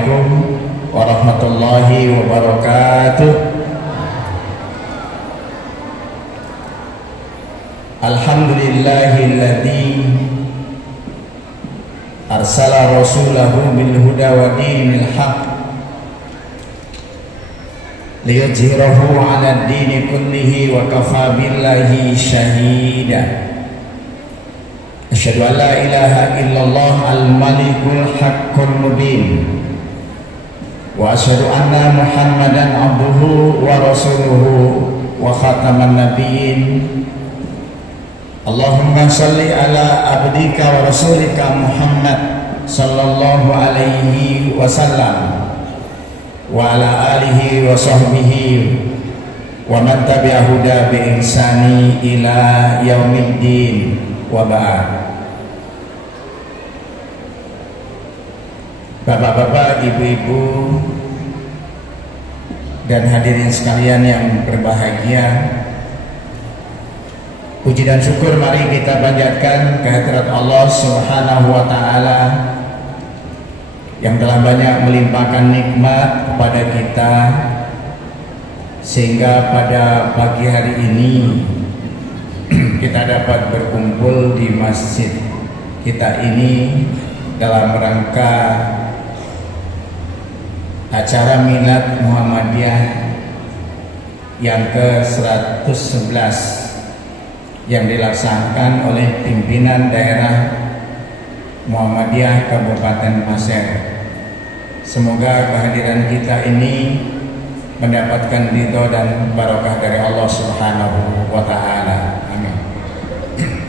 Assalamualaikum warahmatullahi wabarakatuh. Alhamdulillahilladzi arsala rasulahu bil huda wa dinil haq liyudhhirahu 'ala ad-dini kullihi wa kafa billahi shahida. Asyhadu an la ilaha illallah al-malikul haqqul mubin wa asyhadu anna Muhammadan abduhu wa rasuluhu wa khataman nabiyyin. Allahumma salli ala abdika wa rasulika Muhammad sallallahu alaihi wasallam wa ala alihi wa sahbihi wa man tabi'a huda bi ihsani ila yaumiddin wa ba'd. Bapak-bapak, ibu-ibu, dan hadirin sekalian yang berbahagia, puji dan syukur mari kita panjatkan kehadirat Allah Subhanahu wa taala yang telah banyak melimpahkan nikmat kepada kita, sehingga pada pagi hari ini kita dapat berkumpul di masjid kita ini dalam rangka acara Milad Muhammadiyah yang ke-111 yang dilaksanakan oleh pimpinan daerah Muhammadiyah Kabupaten Pasir. Semoga kehadiran kita ini mendapatkan ridho dan barokah dari Allah Subhanahu wa taala. Amin.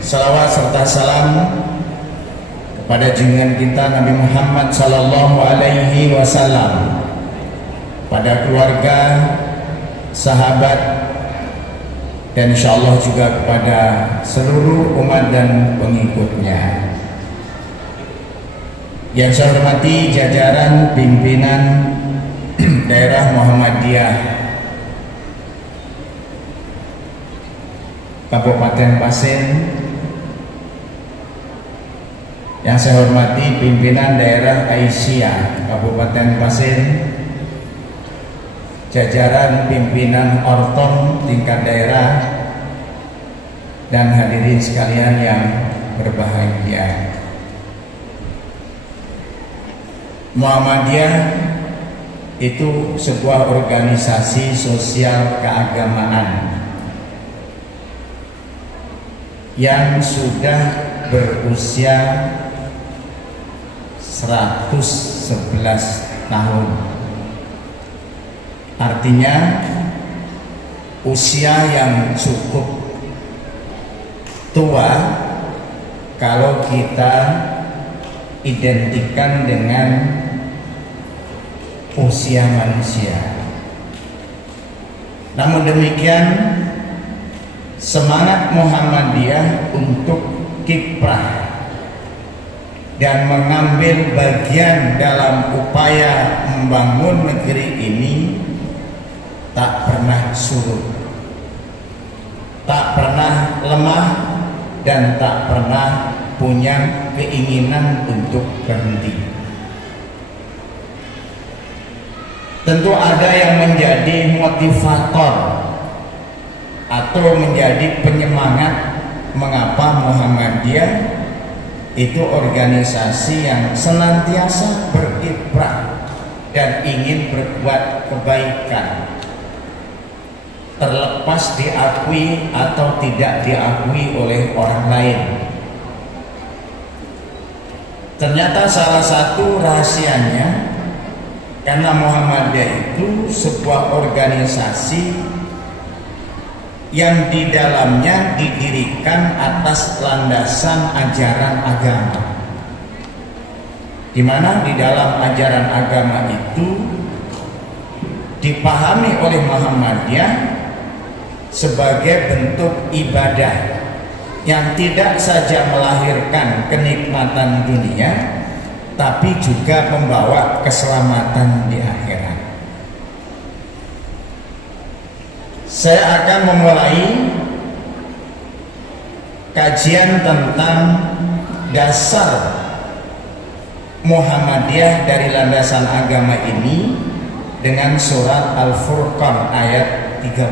Salawat serta salam kepada junjungan kita Nabi Muhammad sallallahu alaihi wasallam, pada keluarga, sahabat, dan insyaallah juga kepada seluruh umat dan pengikutnya. Yang saya hormati jajaran pimpinan daerah Muhammadiyah Kabupaten Pasir, yang saya hormati pimpinan daerah Aisyah Kabupaten Pasir, jajaran pimpinan Orton tingkat daerah, dan hadirin sekalian yang berbahagia. Muhammadiyah itu sebuah organisasi sosial keagamaan yang sudah berusia 111 tahun. Artinya usia yang cukup tua kalau kita identikan dengan usia manusia. Namun demikian, semangat Muhammadiyah untuk kiprah dan mengambil bagian dalam upaya membangun negeri ini tak pernah surut, tak pernah lemah, dan tak pernah punya keinginan untuk berhenti. Tentu ada yang menjadi motivator atau menjadi penyemangat mengapa Muhammadiyah itu organisasi yang senantiasa berkiprah dan ingin berbuat kebaikan, terlepas diakui atau tidak diakui oleh orang lain. Ternyata salah satu rahasianya, karena Muhammadiyah itu sebuah organisasi yang di dalamnya didirikan atas landasan ajaran agama, di mana di dalam ajaran agama itu dipahami oleh Muhammadiyah sebagai bentuk ibadah yang tidak saja melahirkan kenikmatan dunia, tapi juga membawa keselamatan di akhirat. Saya akan memulai kajian tentang dasar Muhammadiyah dari landasan agama ini dengan surat Al-Furqan ayat 30.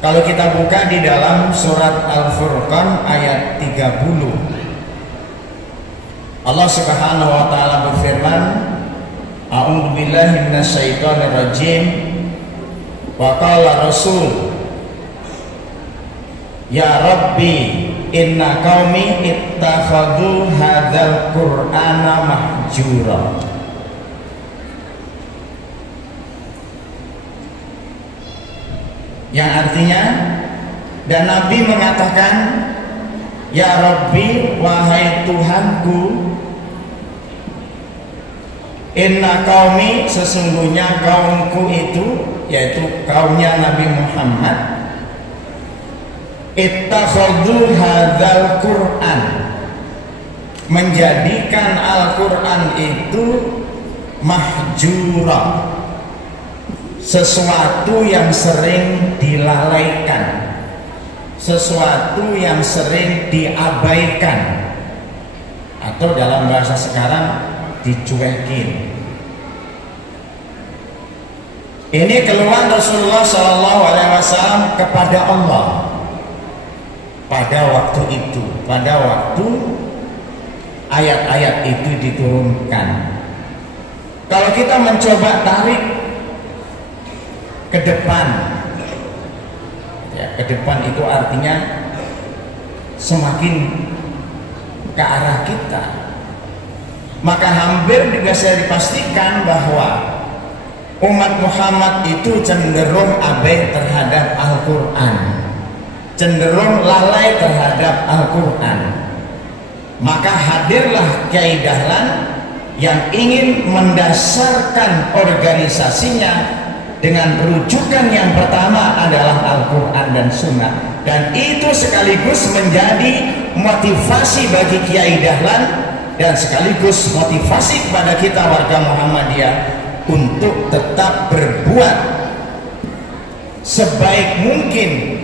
Kalau kita buka di dalam surat Al-Furqan ayat 30, Allah Subhanahu wa taala berfirman, A'udzu billahi minasyaitonir rajim. Wa qala Rasul, Ya Rabbi, inna qaumi ittakhadhu hadzal Qur'ana mahjura. Yang artinya, dan Nabi mengatakan, Ya Rabbi, wahai Tuhanku, inna qaumi, sesungguhnya kaumku itu, yaitu kaumnya Nabi Muhammad, ittakhadhu hadzal Qur'an, menjadikan Al-Qur'an itu mahjura, sesuatu yang sering dilalaikan, sesuatu yang sering diabaikan, atau dalam bahasa sekarang dicuekin. Ini keluhan Rasulullah SAW kepada Allah pada waktu itu, pada waktu ayat-ayat itu diturunkan. Kalau kita mencoba tarik ke depan, ya, ke depan itu artinya semakin ke arah kita, maka hampir bisa dipastikan bahwa umat Muhammad itu cenderung abai terhadap Al-Quran, cenderung lalai terhadap Al-Quran. Maka hadirlah Kiai Dahlan yang ingin mendasarkan organisasinya dengan rujukan yang pertama adalah Al-Quran dan Sunnah, dan itu sekaligus menjadi motivasi bagi Kiai Dahlan dan sekaligus motivasi kepada kita warga Muhammadiyah untuk tetap berbuat sebaik mungkin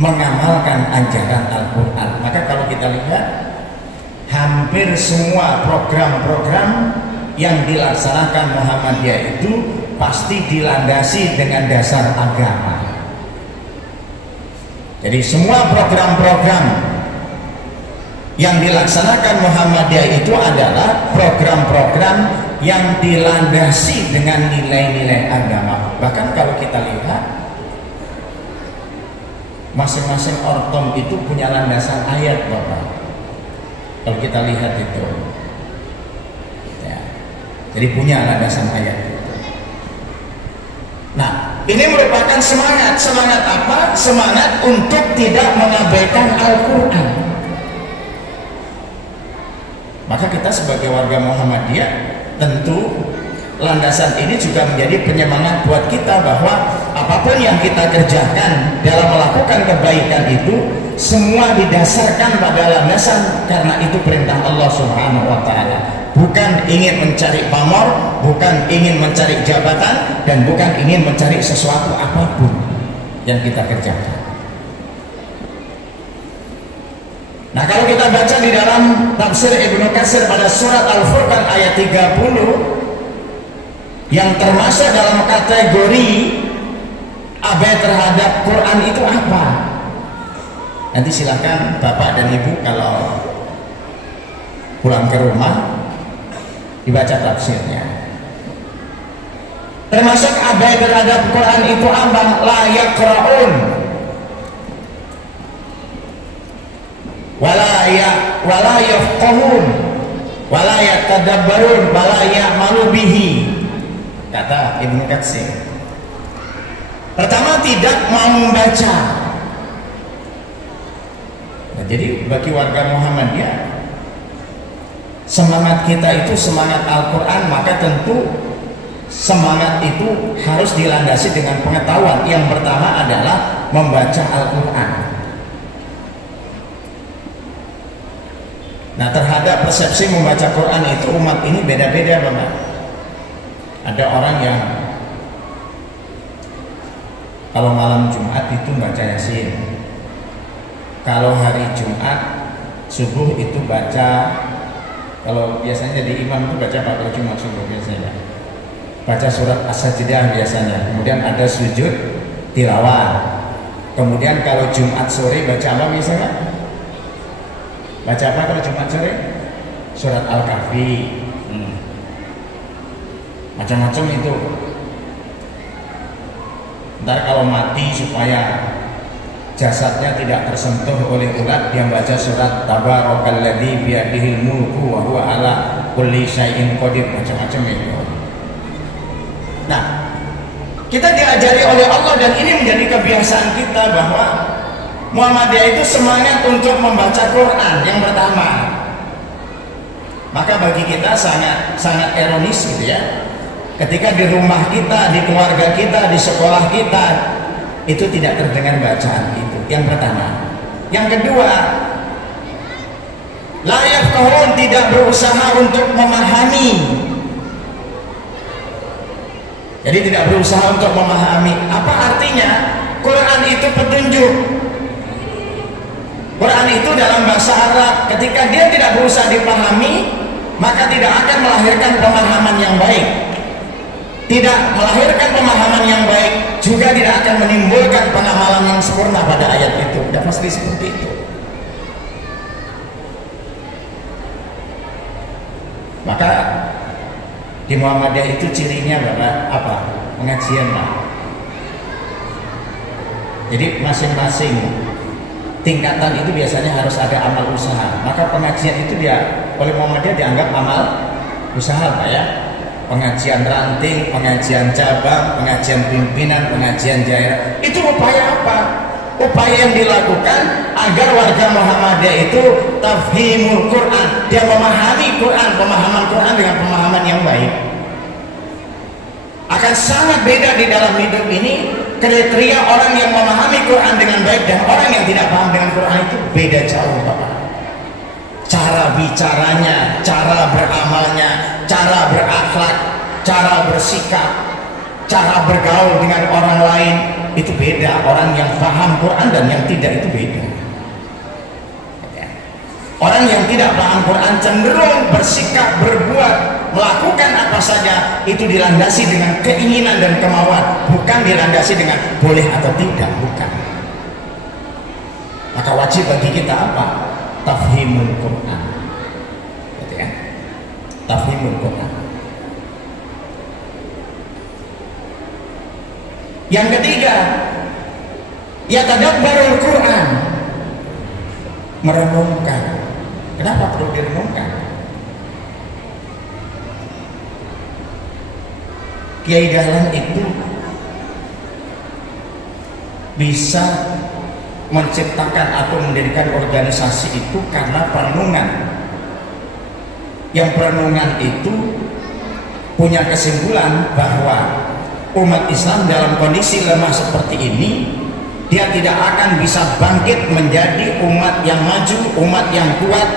mengamalkan ajaran Al-Quran. Maka kalau kita lihat, hampir semua program-program yang dilaksanakan Muhammadiyah itu pasti dilandasi dengan dasar agama. Jadi semua program-program yang dilaksanakan Muhammadiyah itu adalah program-program yang dilandasi dengan nilai-nilai agama. Bahkan kalau kita lihat, masing-masing ortom itu punya landasan ayat, Bapak. Kalau kita lihat itu, ya, jadi punya landasan ayat. Nah, ini merupakan semangat. Semangat apa? Semangat untuk tidak mengabaikan Al-Quran. Maka kita sebagai warga Muhammadiyah, tentu landasan ini juga menjadi penyemangat buat kita bahwa apapun yang kita kerjakan dalam melakukan kebaikan itu semua didasarkan pada landasan karena itu perintah Allah Subhanahu wa taala. Bukan ingin mencari pamor, bukan ingin mencari jabatan, dan bukan ingin mencari sesuatu apapun yang kita kerjakan. Nah, kalau kita baca di dalam tafsir Ibnu Katsir pada surat Al-Furqan ayat 30, yang termasuk dalam kategori abai terhadap Quran itu apa? Nanti silakan Bapak dan Ibu kalau pulang ke rumah dibaca tafsirnya. Termasuk abai terhadap Quran itu apa? La yaqra'un wala yafqahun wala yatadabbarun wala ya'malu bihi, kata Ibnu Katsir. Pertama, tidak mau membaca. Nah, jadi bagi warga Muhammadiyah, semangat kita itu semangat Al-Quran, maka tentu semangat itu harus dilandasi dengan pengetahuan. Yang pertama adalah membaca Al-Quran. Nah, terhadap persepsi membaca Quran itu umat ini beda-beda, Bapak. Ada orang yang kalau malam Jumat itu baca Yasin, kalau hari Jumat subuh itu baca Kalau biasanya jadi imam itu baca apa kalau Jumat subuh biasanya? Baca surat As-Sajdah biasanya. Kemudian ada sujud tilawah. Kemudian kalau Jumat sore baca apa biasanya? Baca apa kalau Jumat sore? Surat Al-Kahfi. Macam-macam itu. Ntar kalau mati supaya jasadnya tidak tersentuh oleh ulat, dia baca surat Tabarakalladzi biyadihil mulku wa huwa ala kulli syai'in qadir, macam-macam itu. Nah, kita diajari oleh Allah dan ini menjadi kebiasaan kita bahwa Muhammadiyah itu semangat untuk membaca Quran yang pertama. Maka bagi kita sangat ironis gitu ya. Ketika di rumah kita, di keluarga kita, di sekolah kita itu tidak terdengar bacaan itu. Yang pertama. Yang kedua, la yafqahun, tidak berusaha untuk memahami. Jadi tidak berusaha untuk memahami. Apa artinya? Quran itu petunjuk. Quran itu dalam bahasa Arab. Ketika dia tidak berusaha dipahami, maka tidak akan melahirkan pemahaman yang baik. Tidak melahirkan pemahaman yang baik, juga tidak akan menimbulkan pengamalan yang sempurna pada ayat itu. Dan pasti seperti itu. Maka di Muhammadiyah itu cirinya apa? Pengajian lah. Jadi masing-masing tingkatan itu biasanya harus ada amal usaha. Maka pengajian itu dia oleh Muhammadiyah dianggap amal usaha, Pak ya. Pengajian ranting, pengajian cabang, pengajian pimpinan, pengajian daerah. Itu upaya apa? Upaya yang dilakukan agar warga Muhammadiyah itu tafhimul Quran, dia memahami Quran, pemahaman Quran dengan pemahaman yang baik. Akan sangat beda di dalam hidup ini kriteria orang yang memahami Quran dengan baik dan orang yang tidak paham dengan Quran itu beda jauh, Bapak. Cara bicaranya, cara beramalnya, cara berakhlak, cara bersikap, cara bergaul dengan orang lain itu beda. Orang yang paham Quran dan yang tidak itu beda. Orang yang tidak paham Quran cenderung bersikap, berbuat, melakukan apa saja itu dilandasi dengan keinginan dan kemauan, bukan dilandasi dengan boleh atau tidak, bukan. Maka wajib bagi kita apa? Tafhimul Quran, gitu ya. Tafhimul Quran. Yang ketiga, yatadabbarul Quran, merenungkan. Kenapa perlu direnungkan? Kiai Dahlan itu bisa menciptakan atau mendirikan organisasi itu karena perenungan. Yang perenungan itu punya kesimpulan bahwa umat Islam dalam kondisi lemah seperti ini, dia tidak akan bisa bangkit menjadi umat yang maju, umat yang kuat,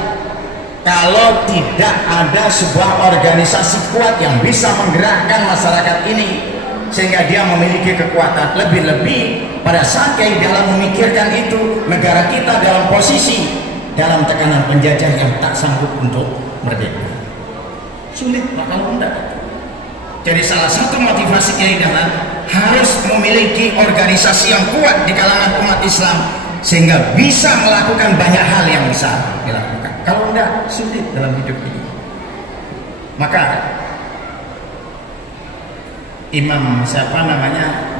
kalau tidak ada sebuah organisasi kuat yang bisa menggerakkan masyarakat ini sehingga dia memiliki kekuatan. Lebih-lebih pada saat Kiai Dahlan memikirkan itu, negara kita dalam posisi dalam tekanan penjajah yang tak sanggup untuk merdeka. Sulit lah kalau enggak. Jadi salah satu motivasi Kiai Dahlan harus memiliki organisasi yang kuat di kalangan umat Islam sehingga bisa melakukan banyak hal yang bisa dilakukan. Kalau enggak, sulit dalam hidup ini. Maka Imam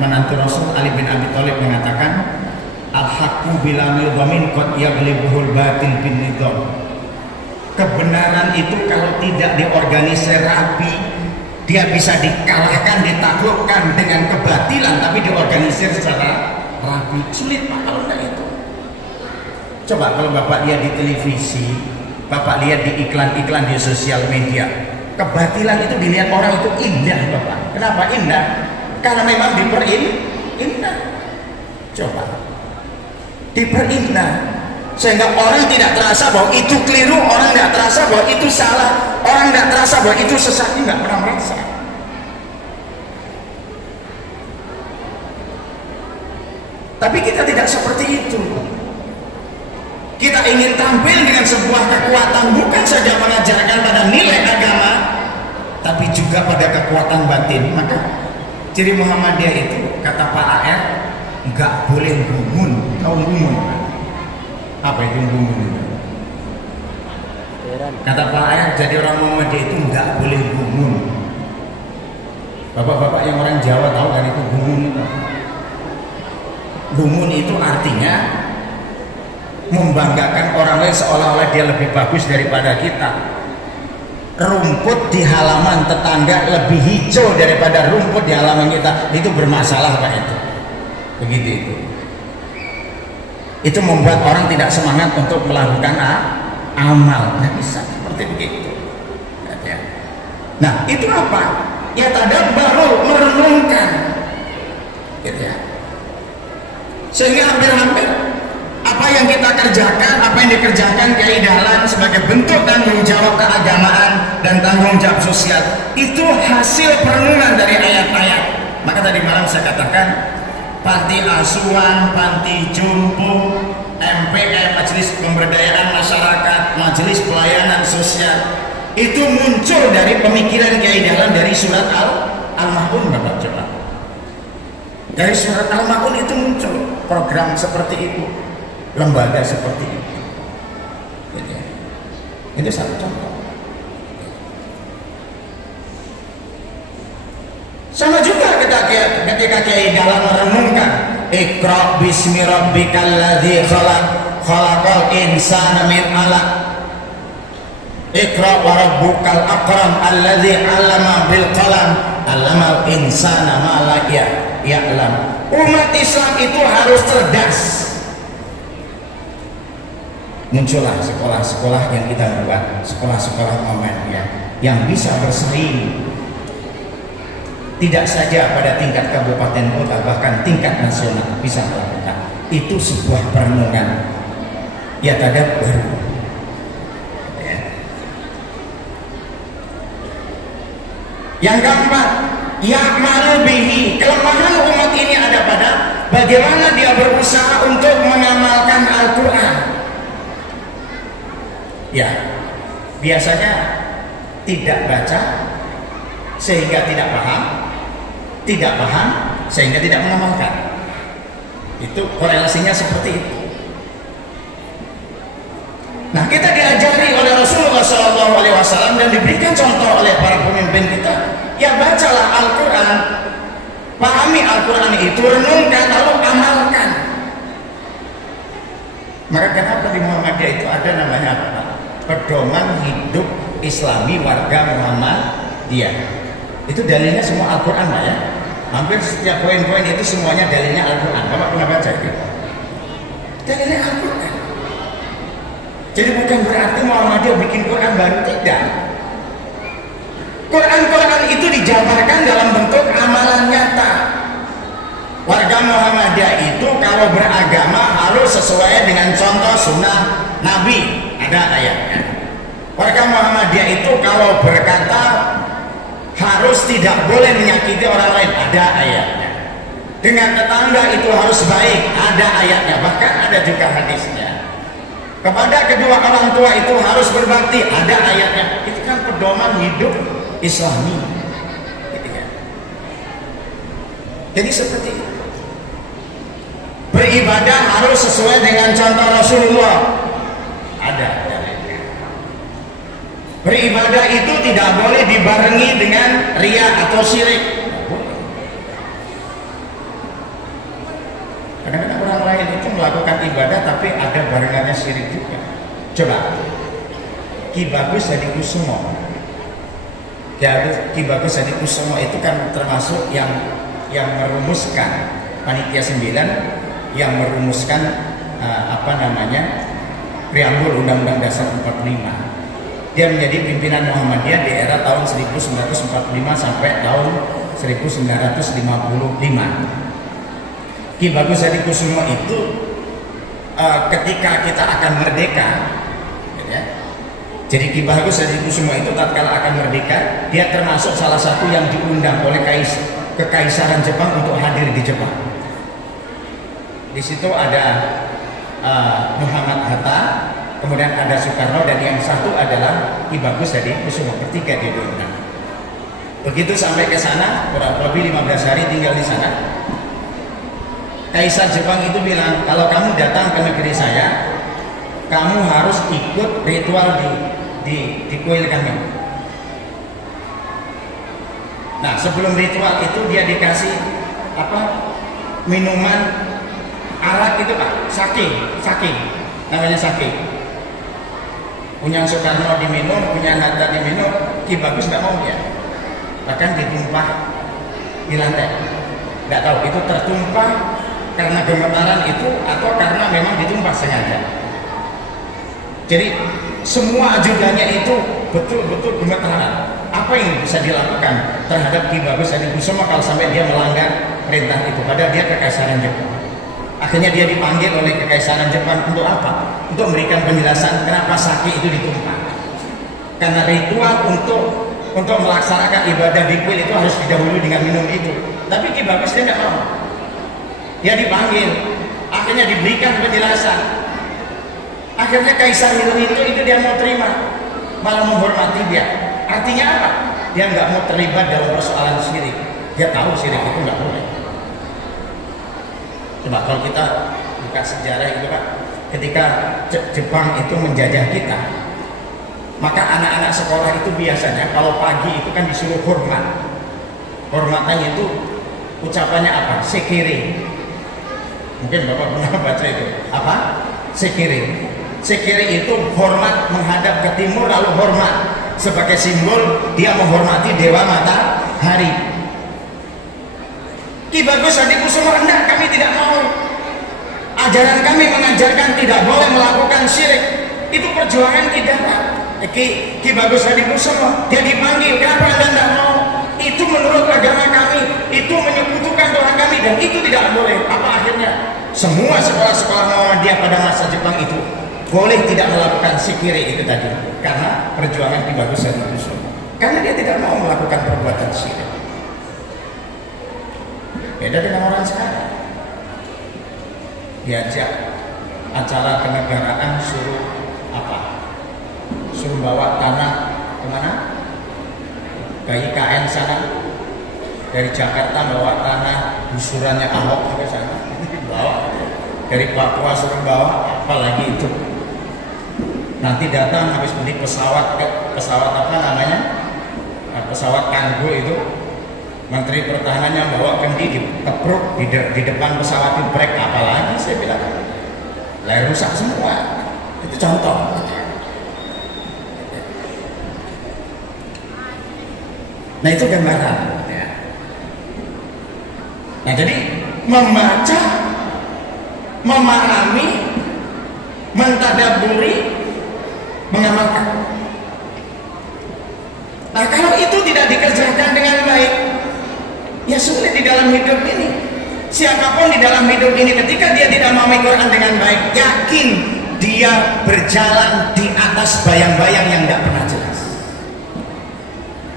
menantu Rasul Ali bin Abi Thalib mengatakan, al-haqqu bila nidhamin qad yaghlibuhul batil bin nidham. Kebenaran itu kalau tidak diorganisir rapi, dia bisa dikalahkan, ditaklukkan dengan kebatilan, tapi diorganisir secara rapi. Sulit Pak kalau enggak itu. Coba kalau Bapak lihat di televisi, Bapak lihat di iklan-iklan di sosial media, kebatilan itu dilihat orang itu indah, Bapak. Kenapa indah? Karena memang diperindah. Coba diperindah sehingga orang tidak terasa bahwa itu keliru, orang tidak terasa bahwa itu salah, orang tidak terasa bahwa itu sesat, tidak pernah merasa. Tapi kita tidak seperti itu. kita ingin tampil dengan sebuah kekuatan bukan saja mengajarkan pada nilai agama, tapi juga pada kekuatan batin, maka ciri Muhammadiyah itu, kata Pak AR, nggak boleh gumun. Tahu gumun? Apa itu gumun? Kata Pak AR, jadi orang Muhammadiyah itu nggak boleh gumun. Bapak-bapak yang orang Jawa tahu kan itu gumun? Gumun itu artinya membanggakan orang lain seolah-olah dia lebih bagus daripada kita. Rumput di halaman tetangga lebih hijau daripada rumput di halaman kita, itu bermasalah Pak itu. Begitu itu. Itu membuat orang tidak semangat untuk melakukan amal. Nah, bisa seperti begitu. Nah, itu apa? Ya tadabbur, merenungkan. Gitu ya. Sehingga hampir-hampir apa yang kita kerjakan, apa yang dikerjakan Kiai Dahlan sebagai bentuk tanggung jawab keagamaan dan tanggung jawab sosial, itu hasil perenungan dari ayat-ayat. Maka tadi malam saya katakan, panti asuhan, panti jompo, MPM, Majelis Pemberdayaan Masyarakat, Majelis Pelayanan Sosial, itu muncul dari pemikiran Kiai Dahlan dari surat Al-Ma'un. Bapak coba, dari surat Al-Ma'un itu muncul program seperti itu, lembaga seperti itu. Itu satu contoh. Sama juga ketika Kiai Dahlan merenungkan Iqra bismi rabbikal ladzi khalaq, khalaqal insana min 'alaq. Iqra wa rabbukal akram alladzi 'allama bil qalam, 'allamal insana ma lam ya'lam. Umat Islam itu harus cerdas. Muncullah sekolah-sekolah yang kita buat, sekolah-sekolah Muhammadiyah yang bisa bersaing tidak saja pada tingkat kabupaten kota, bahkan tingkat nasional bisa melakukan. Itu sebuah perenungan. Ya tadabbur. Yang keempat, ya'malu bihi. Kelemahan umat ini ada pada bagaimana dia berusaha untuk mengamalkan Al-Quran. Ya, biasanya tidak baca sehingga tidak paham, tidak paham sehingga tidak mengamalkan. Itu korelasinya seperti itu. Nah, kita diajari oleh Rasulullah SAW dan diberikan contoh oleh para pemimpin kita. Ya, bacalah Al-Quran, pahami Al-Quran itu, renungkan lalu amalkan. Maka kenapa di Muhammadiyah itu ada namanya apa? Pedoman hidup Islami warga Muhammadiyah. Itu dalilnya semua Al-Quran Pak ya. Hampir setiap poin-poin itu semuanya dalilnya Al-Quran. Bapak pernah baca itu? Dalilnya Al-Quran. Jadi bukan berarti Muhammadiyah bikin Quran baru, tidak. Quran-Quran itu dijabarkan dalam bentuk amalan nyata. Warga Muhammadiyah itu kalau beragama harus sesuai dengan contoh sunnah Nabi. Ada ayatnya. Warga Muhammadiyah itu kalau berkata harus tidak boleh menyakiti orang lain, ada ayatnya. Dengan tetangga itu harus baik, ada ayatnya, bahkan ada juga hadisnya. Kepada kedua orang tua itu harus berbakti, ada ayatnya. Itu kan pedoman hidup Islami. Jadi seperti itu. Beribadah harus sesuai dengan contoh Rasulullah, ada dalilnya. Beribadah itu tidak boleh dibarengi dengan riya atau syirik. Kadang-kadang orang lain itu melakukan ibadah tapi ada barengannya syirik juga. Coba Ki Bagus Hadikusumo. Ki Bagus Hadikusumo itu kan termasuk yang merumuskan panitia 9 yang merumuskan preambul Undang-Undang Dasar 45. Dia menjadi pimpinan Muhammadiyah di era tahun 1945 sampai tahun 1955. Ki Bagus Hadikusumo itu ketika kita akan merdeka, ya, jadi Ki Bagus Hadikusumo itu tatkala akan merdeka, dia termasuk salah satu yang diundang oleh Kekaisaran Jepang untuk hadir di Jepang. Di situ ada Muhammad Hatta, kemudian ada Soekarno, dan yang satu adalah Ki Bagus Hadikusumo, bertiga di dunia. Begitu sampai ke sana, kurang lebih 15 hari tinggal di sana. Kaisar Jepang itu bilang, kalau kamu datang ke negeri saya, kamu harus ikut ritual di kuil kami. Nah, sebelum ritual itu dia dikasih minuman arak itu Pak, sake, namanya sake. Punya Soekarno diminum, punya Hatta diminum, Ki Bagus nggak mau ya. Bahkan ditumpah di lantai. Nggak tahu itu tertumpah karena gemetaran itu atau karena memang ditumpah sengaja. Jadi semua ajudannya itu betul-betul gemetaran. Apa yang bisa dilakukan terhadap Ki Bagus Hadikusumo kalau sampai dia melanggar perintah itu? Padahal dia kekaisaran Jepang. Akhirnya dia dipanggil oleh kekaisaran Jepang untuk apa? Untuk memberikan penjelasan kenapa sake itu ditumpah. Karena ritual untuk melaksanakan ibadah di kuil itu harus didahului dengan minum itu. Tapi Ki Bagus dia tidak mau. Dia dipanggil, akhirnya diberikan penjelasan. Akhirnya Kaisar Hirohito itu dia mau terima, malah menghormati dia. Artinya apa? Dia nggak mau terlibat dalam persoalan syirik. Dia tahu syirik itu nggak boleh. Coba kalau kita buka sejarah itu Pak, ketika Jepang itu menjajah kita, maka anak-anak sekolah itu biasanya kalau pagi itu kan disuruh hormat. Hormatannya itu ucapannya apa? Sekiri. Mungkin Bapak pernah baca itu. Apa? Sekiri. Sekiri itu hormat menghadap ke timur lalu hormat sebagai simbol dia menghormati dewa matahari. Ki Bagus Hadikusumo enggak, kami tidak mau. Ajaran kami mengajarkan tidak boleh melakukan syirik. Itu perjuangan kita Pak. Ki Bagus Hadikusumo dia dipanggil, kenapa Anda tidak mau? Itu menurut agama kami, itu menyekutukan Tuhan kami dan itu tidak boleh. Apa akhirnya? Semua sekolah-sekolah Muhammadiyah pada masa Jepang itu boleh tidak melakukan sikiri itu tadi karena perjuangan Ki Bagus Hadikusumo. Karena dia tidak mau melakukan perbuatan syirik. Beda dengan orang sekarang. Diajak acara kenegaraan suruh apa? Suruh bawa tanah kemana? Ke IKN sana. Dari Jakarta bawa tanah gusurannya Ahok ke sana. Bawa. Dari Papua suruh bawa, apalagi itu. Nanti datang habis beli pesawat apa namanya? Pesawat kargo itu. Menteri Pertahanannya bawa kendi ditepruk di depan pesawat itu brek, apalagi saya bilang. Lah rusak semua. Itu contoh. Nah itu gambaran. Nah jadi membaca, memahami, mentadaburi, mengamalkan. Nah kalau itu tidak dikerjakan dengan baik, ya sulit di dalam hidup ini. Siapapun di dalam hidup ini ketika dia tidak memahami Quran dengan baik, yakin dia berjalan di atas bayang-bayang yang tidak pernah jelas.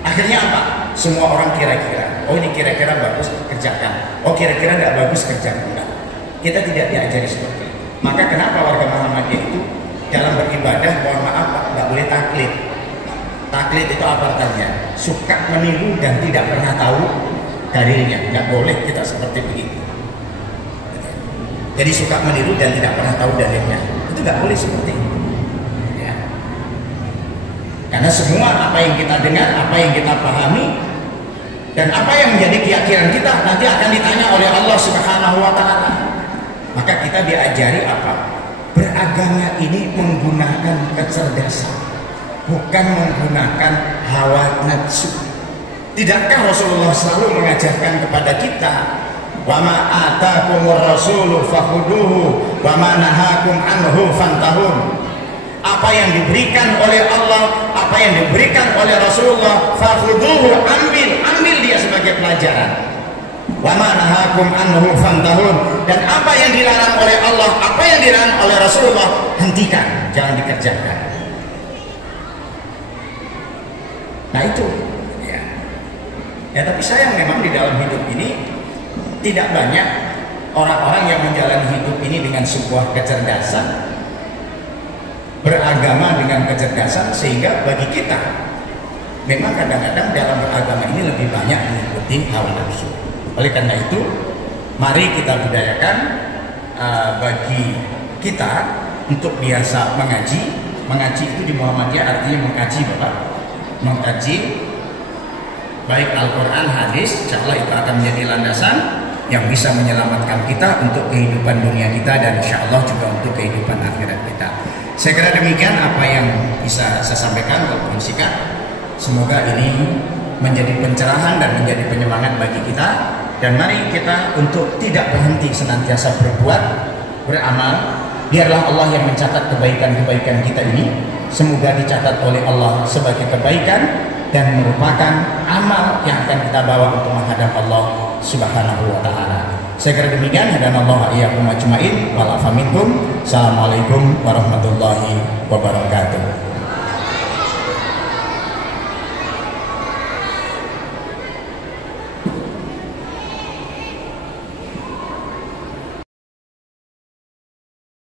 Akhirnya apa? Semua orang kira-kira, oh ini kira-kira bagus kerjakan, oh kira-kira tidak bagus kerjakan. Enggak. Kita tidak diajari seperti itu. Maka kenapa warga Muhammadiyah itu dalam beribadah, mohon maaf Pak, nggak boleh taklid. Taklid itu apa artinya? Suka meniru dan tidak pernah tahu dalilnya. Nggak boleh kita seperti begitu. Jadi suka meniru dan tidak pernah tahu dalilnya, itu nggak boleh seperti itu. Ya. Karena semua apa yang kita dengar, apa yang kita pahami, dan apa yang menjadi keyakinan kita nanti akan ditanya oleh Allah Subhanahu wa Ta'ala. Maka kita diajari apa? Beragama ini menggunakan kecerdasan, bukan menggunakan hawa nafsu. Tidakkah Rasulullah selalu mengajarkan kepada kita, wa ma atakumur rasulu fakhuduhu wa ma nahakum anhu fantahun. Apa yang diberikan oleh Allah, apa yang diberikan oleh Rasulullah, fakhuduhu, ambil dia sebagai pelajaran. Wa ma nahakum anhu fantahun. Dan apa yang dilarang oleh Allah, apa yang dilarang oleh Rasulullah, hentikan, jangan dikerjakan. Nah itu ya tapi sayang memang di dalam hidup ini tidak banyak orang-orang yang menjalani hidup ini dengan sebuah kecerdasan, beragama dengan kecerdasan, sehingga bagi kita memang kadang-kadang dalam beragama ini lebih banyak mengikuti hawa nafsu. Oleh karena itu, mari kita budayakan bagi kita untuk biasa mengaji. Mengaji itu di Muhammadiyah artinya mengkaji, Bapak, mengkaji baik Al-Quran, hadis. Insya Allah itu akan menjadi landasan yang bisa menyelamatkan kita untuk kehidupan dunia kita, dan insya Allah juga untuk kehidupan akhirat kita. Saya kira demikian apa yang bisa saya sampaikan atau kongsikan. Semoga ini menjadi pencerahan dan menjadi penyemangat bagi kita, dan mari kita untuk tidak berhenti senantiasa berbuat, beramal. Biarlah Allah yang mencatat kebaikan-kebaikan kita ini, semoga dicatat oleh Allah sebagai kebaikan dan merupakan amal yang akan kita bawa untuk menghadap Allah Subhanahu wa Ta'ala. Saya kira demikian. Hadanallahu iyyakum ajmain. Wal afa minkum. Assalamualaikum warahmatullahi wabarakatuh.